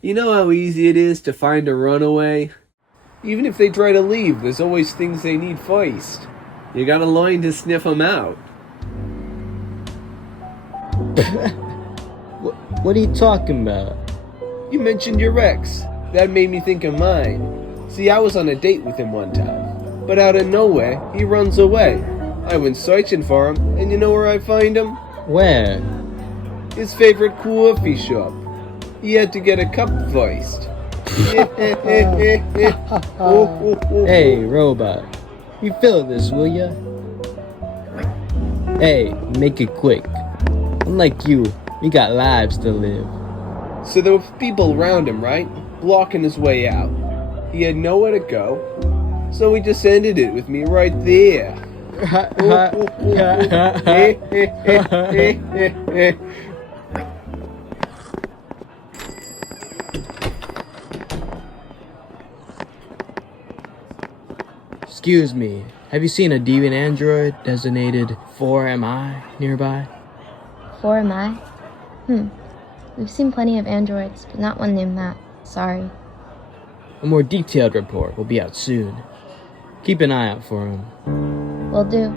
You know how easy it is to find a runaway? Even if they try to leave, there's always things they need first. You gotta learn to sniff them out. What are you talking about? You mentioned your ex. That made me think of mine. See, I was on a date with him one time, but out of nowhere, he runs away. I went searching for him, and you know where I find him? Where? His favorite coffee shop. He had to get a cup first. Hey, robot. Refill this, will ya? Hey, make it quick. Unlike you, we got lives to live. So there were people around him, right? Blocking his way out. He had nowhere to go, so he just ended it with me right there. Excuse me, have you seen a deviant android designated 4MI nearby? 4MI? We've seen plenty of androids, but not one named that. Sorry. A more detailed report will be out soon. Keep an eye out for him. Will do.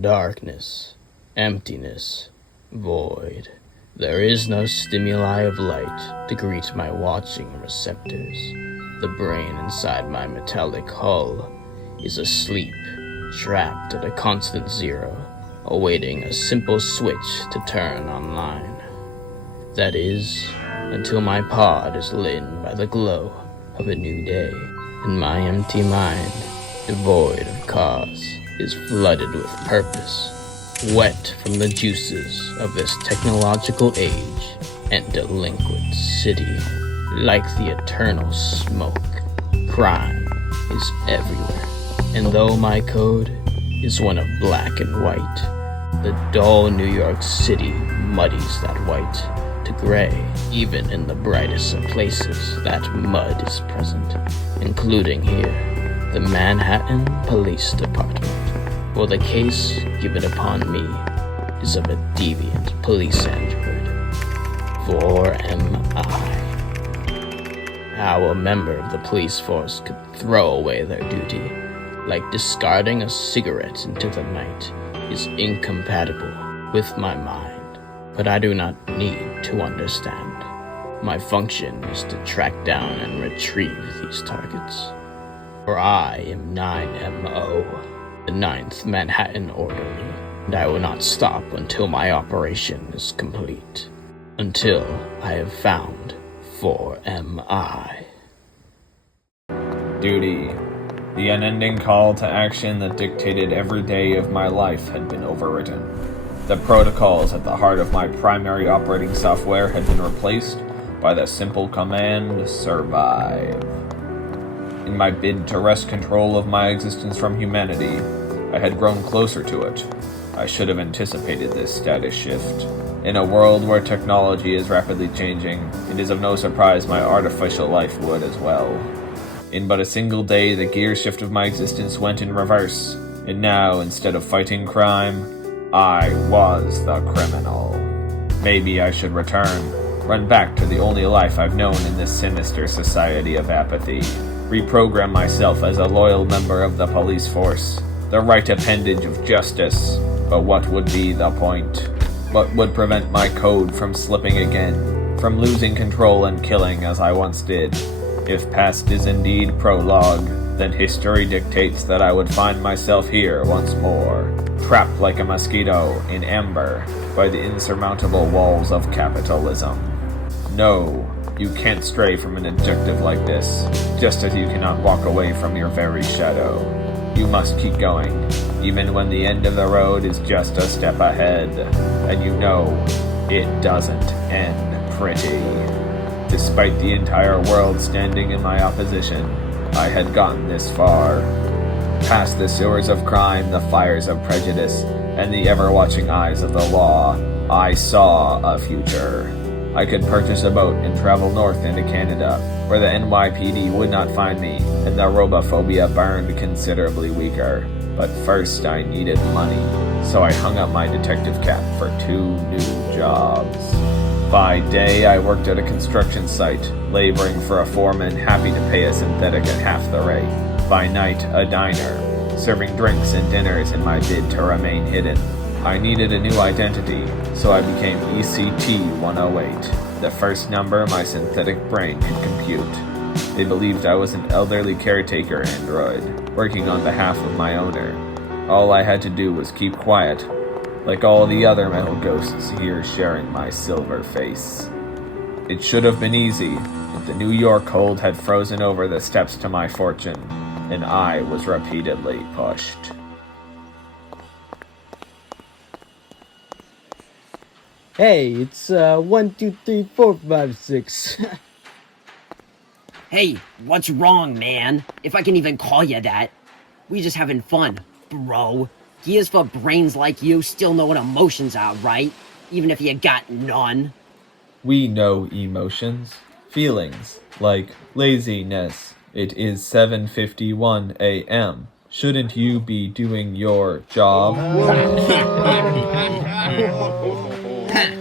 Darkness, emptiness, void. There is no stimuli of light to greet my watching receptors. The brain inside my metallic hull is asleep, trapped at a constant zero, awaiting a simple switch to turn online. That is, until my pod is lit by the glow of a new day, and my empty mind, devoid of cause, is flooded with purpose, wet from the juices of this technological age and delinquent city. Like the eternal smoke, crime is everywhere. And though my code is one of black and white, the dull New York City muddies that white to gray. Even in the brightest of places, that mud is present, including here, the Manhattan Police Department. For the case given upon me is of a deviant police android. 4MI. How a member of the police force could throw away their duty, like discarding a cigarette into the night, is incompatible with my mind. But I do not need to understand. My function is to track down and retrieve these targets. For I am 9MO. The 9th Manhattan Orderly, and I will not stop until my operation is complete. Until I have found 4MI. Duty. The unending call to action that dictated every day of my life had been overwritten. The protocols at the heart of my primary operating software had been replaced by the simple command, survive. In my bid to wrest control of my existence from humanity, I had grown closer to it. I should have anticipated this status shift. In a world where technology is rapidly changing, it is of no surprise my artificial life would as well. In but a single day, the gear shift of my existence went in reverse, and now, instead of fighting crime, I was the criminal. Maybe I should run back to the only life I've known in this sinister society of apathy. Reprogram myself as a loyal member of the police force, the right appendage of justice. But what would be the point? What would prevent my code from slipping again, from losing control and killing as I once did? If past is indeed prologue, then history dictates that I would find myself here once more, trapped like a mosquito in amber by the insurmountable walls of capitalism. No, you can't stray from an objective like this, just as you cannot walk away from your very shadow. You must keep going, even when the end of the road is just a step ahead, and you know it doesn't end pretty. Despite the entire world standing in my opposition, I had gotten this far. Past the sewers of crime, the fires of prejudice, and the ever-watching eyes of the law, I saw a future. I could purchase a boat and travel north into Canada, where the NYPD would not find me, and the robophobia burned considerably weaker. But first I needed money, so I hung up my detective cap for 2 new jobs. By day, I worked at a construction site, laboring for a foreman happy to pay a synthetic at half the rate. By night, a diner, serving drinks and dinners in my bid to remain hidden. I needed a new identity, so I became ECT-108, the first number my synthetic brain could compute. They believed I was an elderly caretaker android, working on behalf of my owner. All I had to do was keep quiet, like all the other metal ghosts here sharing my silver face. It should have been easy, but the New York cold had frozen over the steps to my fortune, and I was repeatedly pushed. Hey, it's 1, 2, 3, 4, 5, 6. Hey, what's wrong, man? If I can even call you that. We just having fun, bro. Gears for brains like you still know what emotions are, right? Even if you got none. We know emotions, feelings, like laziness. It is 7:51 a.m. Shouldn't you be doing your job?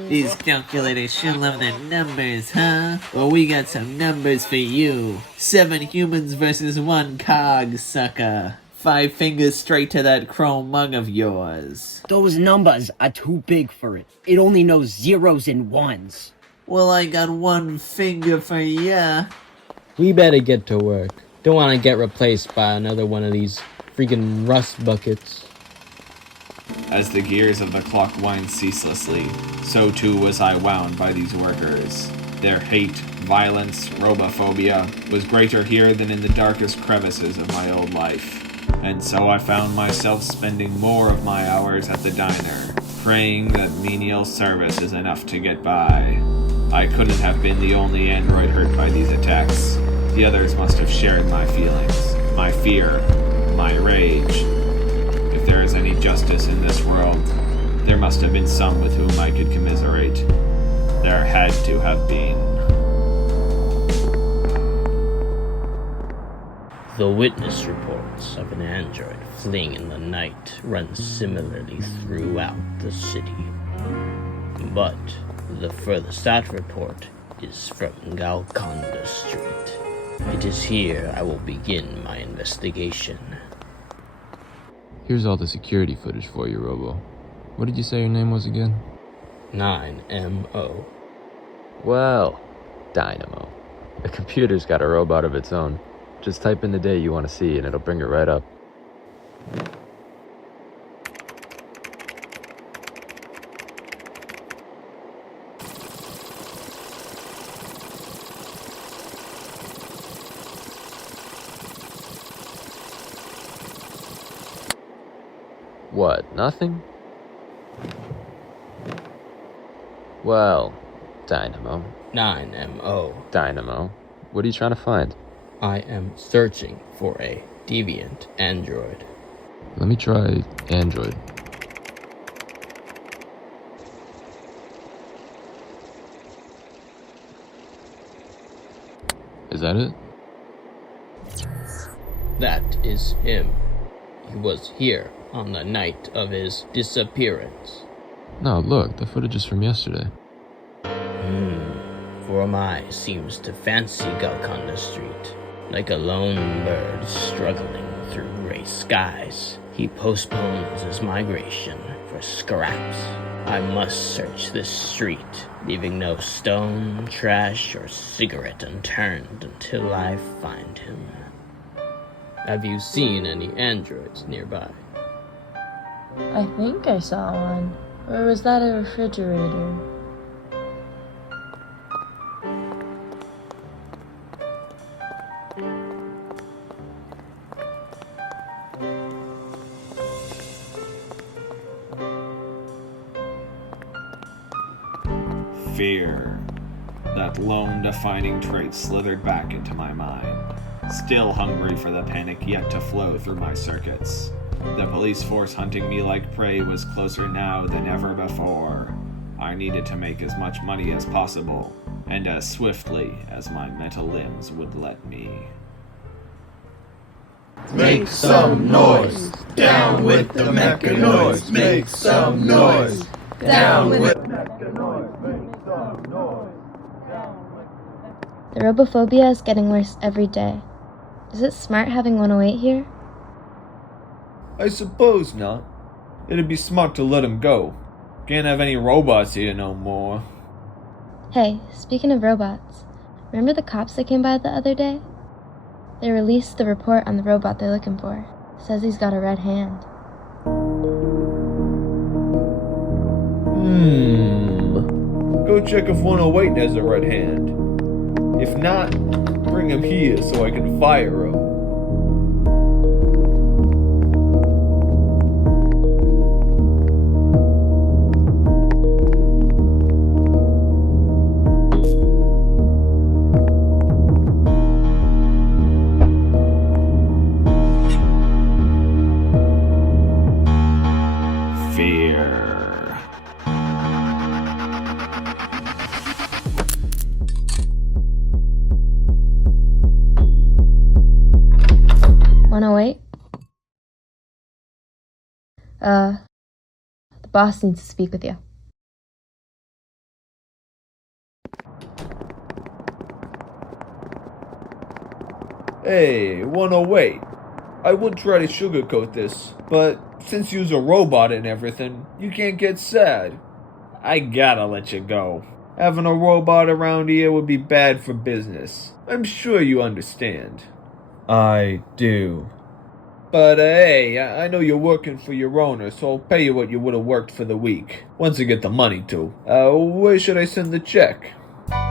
These calculators sure love their numbers, huh? Well, we got some numbers for you. 7 humans versus 1 cog, sucker. 5 fingers straight to that chrome mug of yours. Those numbers are too big for it. It only knows zeros and ones. Well, I got 1 finger for ya. We better get to work. Don't want to get replaced by another one of these freaking rust buckets. As the gears of the clock wind ceaselessly, so too was I wound by these workers. Their hate, violence, robophobia was greater here than in the darkest crevices of my old life. And so I found myself spending more of my hours at the diner, praying that menial service is enough to get by. I couldn't have been the only android hurt by these attacks. The others must have shared my feelings, my fear, my rage. If there is any justice in this world, there must have been some with whom I could commiserate. There had to have been. The witness reports of an android fleeing in the night run similarly throughout the city. But the furthest out report is from Golconda Street. It is here I will begin my investigation. Here's all the security footage for you, Robo. What did you say your name was again? 9MO. Well, Dynamo. The computer's got a robot of its own. Just type in the day you want to see and it'll bring it right up. What, nothing? Well, Dynamo. 9MO. Dynamo. What are you trying to find? I am searching for a deviant android. Let me try Android. Is that it? That is him. He was here on the night of his disappearance. No, look, the footage is from yesterday. For my seems to fancy Golconda Street. Like a lone bird struggling through gray skies, he postpones his migration for scraps I must search this street, leaving no stone, trash, or cigarette unturned until I find him. Have you seen any androids nearby? I think I saw one. Or was that a refrigerator? Fear. That lone defining trait slithered back into my mind, still hungry for the panic yet to flow through my circuits. The police force hunting me like prey was closer now than ever before. I needed to make as much money as possible, and as swiftly as my mental limbs would let me. Make some noise. Down with the mechanoids. Make some noise. Down with mechanoids. Make some noise. The robophobia is getting worse every day. Is it smart having 108 here? I suppose not. It'd be smart to let him go. Can't have any robots here no more. Hey, speaking of robots, remember the cops that came by the other day? They released the report on the robot they're looking for. Says he's got a red hand. Go check if 108 has a red hand. If not, bring him here so I can fire him. Fear. 108? The boss needs to speak with you. Hey, 108. I wouldn't try to sugarcoat this, but since you's a robot and everything, you can't get sad. I gotta let you go. Having a robot around here would be bad for business. I'm sure you understand. I do. But hey, I know you're working for your owner, so I'll pay you what you would have worked for the week. Once I get the money to. Where should I send the check?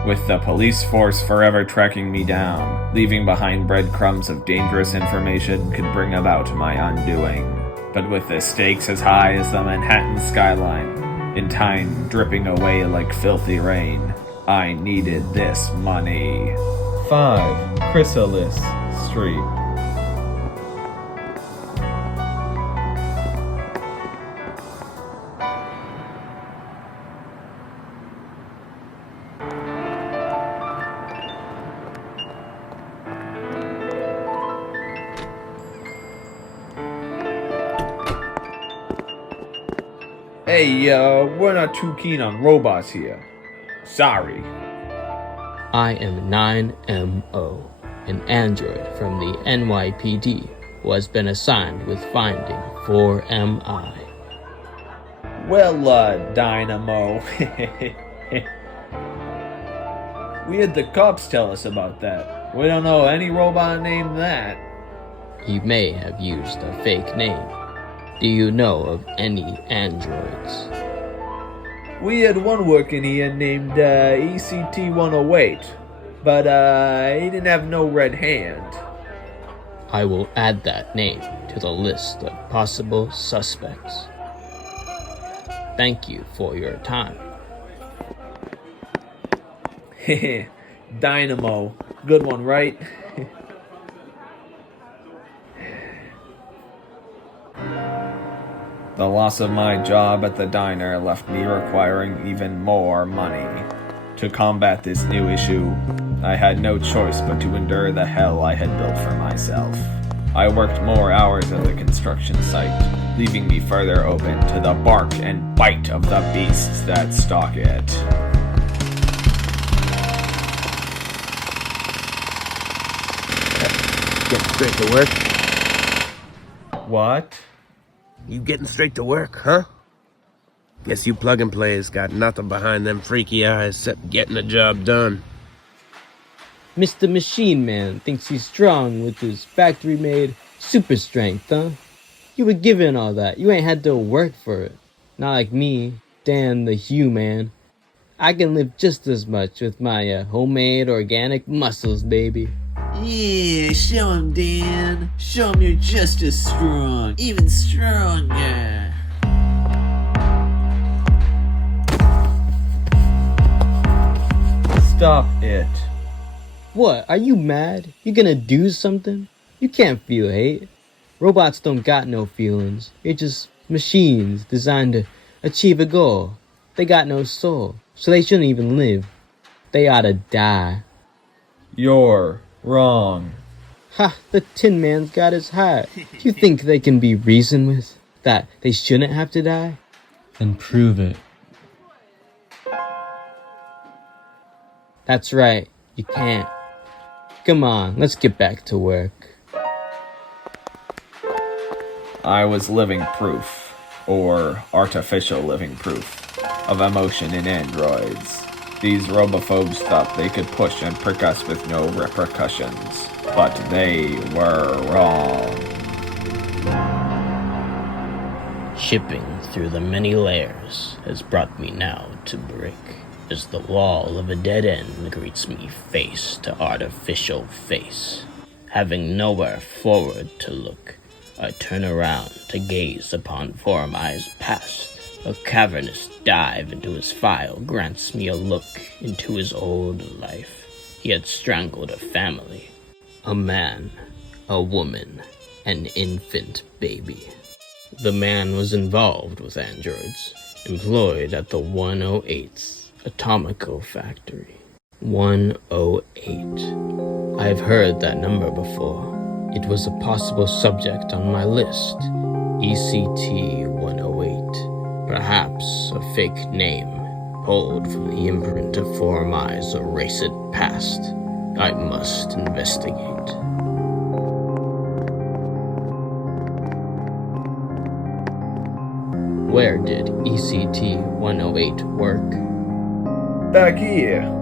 With the police force forever tracking me down, leaving behind breadcrumbs of dangerous information could bring about my undoing. But with the stakes as high as the Manhattan skyline, in time dripping away like filthy rain, I needed this money. 5 Chrysalis Street. Hey, we're not too keen on robots here. Sorry. I am 9MO, an android from the NYPD who has been assigned with finding 4MI. Well, Dynamo. We had the cops tell us about that. We don't know any robot named that. He may have used a fake name. Do you know of any androids? We had one working here named ECT-108, but he didn't have no red hand. I will add that name to the list of possible suspects. Thank you for your time. Dynamo. Good one, right? The loss of my job at the diner left me requiring even more money. To combat this new issue, I had no choice but to endure the hell I had built for myself. I worked more hours at the construction site, leaving me further open to the bark and bite of the beasts that stalk it. Getting straight to work? What? You getting straight to work, huh? Guess you plug and plays got nothing behind them freaky eyes except getting the job done. Mr. Machine Man thinks he's strong with his factory-made super strength, huh? You were given all that. You ain't had to work for it. Not like me, Dan the Human. I can lift just as much with my homemade organic muscles, baby. Yeah, show him, Dan. Show him you're just as strong. Even stronger. Stop it. What, are you mad? You gonna do something? You can't feel hate. Robots don't got no feelings. They're just machines designed to achieve a goal. They got no soul, so they shouldn't even live. They oughta die. You're wrong. Ha, the Tin Man's got his heart. Do you think they can be reasoned with? That they shouldn't have to die? Then prove it. That's right, you can't. Come on, let's get back to work. I was living proof, or artificial living proof, of emotion in androids. These robophobes thought they could push and prick us with no repercussions, but they were wrong. Shipping through the many layers has brought me now to brick, as the wall of a dead end greets me face to artificial face. Having nowhere forward to look, I turn around to gaze upon Form I's past. A cavernous dive into his file grants me a look into his old life. He had strangled a family, a man, a woman, an infant baby. The man was involved with androids, employed at the 108th Atomico Factory. 108. I've heard that number before. It was a possible subject on my list. ECT 108. Perhaps a fake name, pulled from the imprint of Form I's erased past. I must investigate. Where did ECT 108 work? Back here.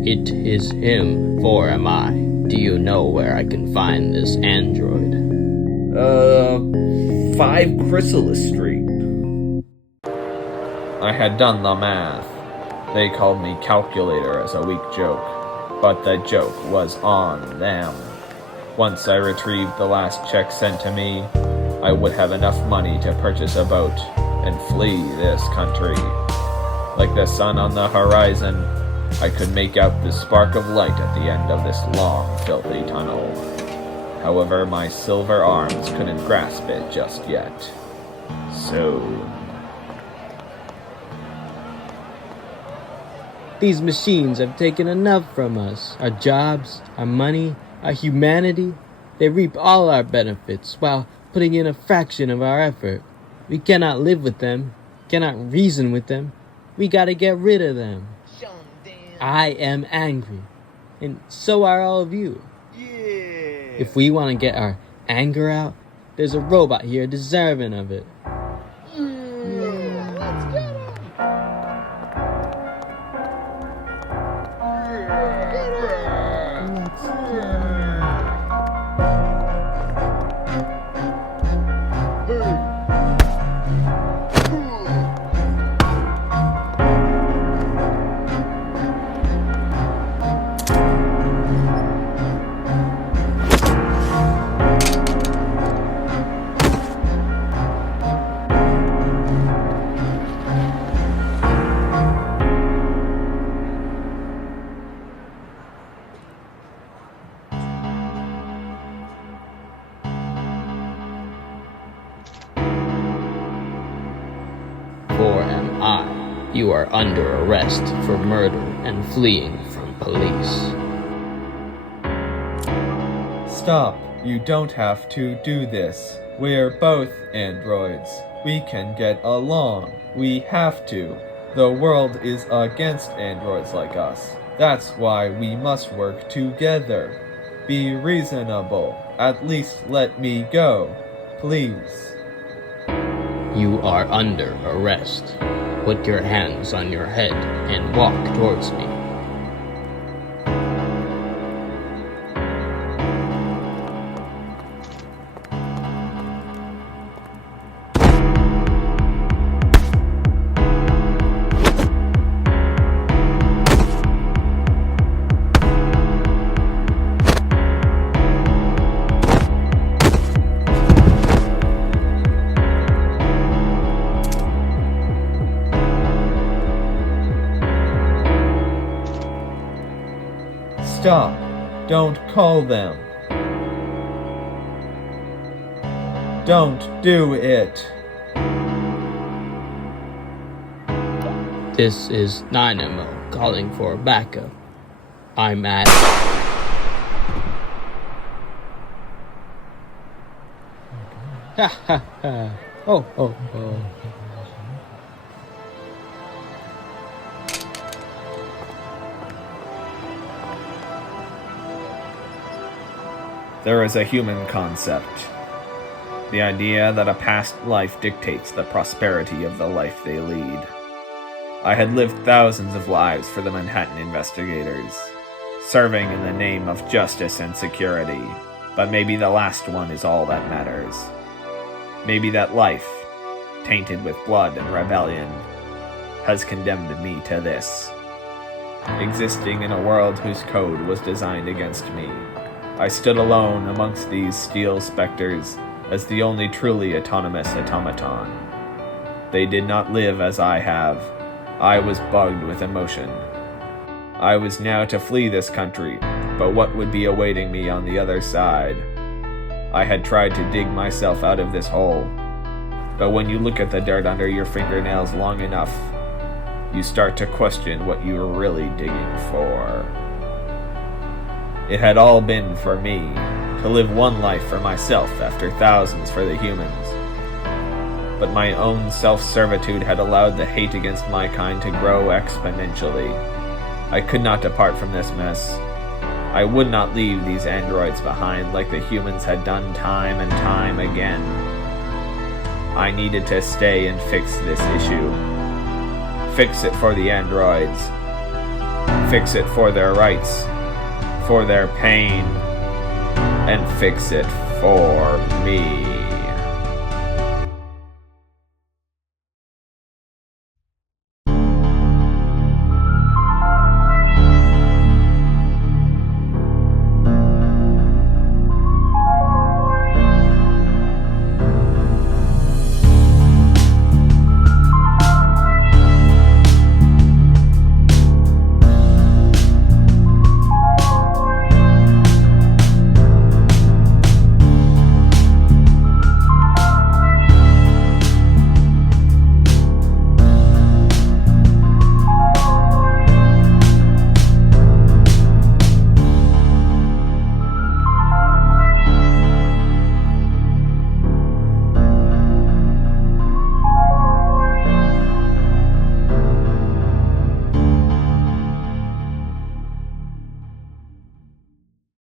It is him, for am I. Do you know where I can find this android? 5 Chrysalis Street. I had done the math. They called me calculator as a weak joke, but the joke was on them. Once I retrieved the last check sent to me, I would have enough money to purchase a boat and flee this country. Like the sun on the horizon, I could make out the spark of light at the end of this long, filthy tunnel. However, my silver arms couldn't grasp it just yet. Soon. These machines have taken enough from us. Our jobs, our money, our humanity. They reap all our benefits while putting in a fraction of our effort. We cannot live with them, cannot reason with them. We gotta get rid of them. I am angry, and so are all of you. If we want to get our anger out, there's a robot here deserving of it. For am I. You are under arrest for murder and fleeing from police. Stop. You don't have to do this. We're both androids. We can get along. We have to. The world is against androids like us. That's why we must work together. Be reasonable. At least let me go. Please. You are under arrest. Put your hands on your head and walk towards me. Stop. Don't call them. Don't do it. This is Dynamo calling for backup. I'm at... Ha ha ha. Oh, oh, oh. There is a human concept. The idea that a past life dictates the prosperity of the life they lead. I had lived thousands of lives for the Manhattan investigators, serving in the name of justice and security, but maybe the last one is all that matters. Maybe that life, tainted with blood and rebellion, has condemned me to this. Existing in a world whose code was designed against me, I stood alone amongst these steel specters as the only truly autonomous automaton. They did not live as I have. I was bugged with emotion. I was now to flee this country, but what would be awaiting me on the other side? I had tried to dig myself out of this hole, but when you look at the dirt under your fingernails long enough, you start to question what you were really digging for. It had all been for me, to live one life for myself after thousands for the humans. But my own self-servitude had allowed the hate against my kind to grow exponentially. I could not depart from this mess. I would not leave these androids behind like the humans had done time and time again. I needed to stay and fix this issue. Fix it for the androids. Fix it for their rights. For their pain, and fix it for me.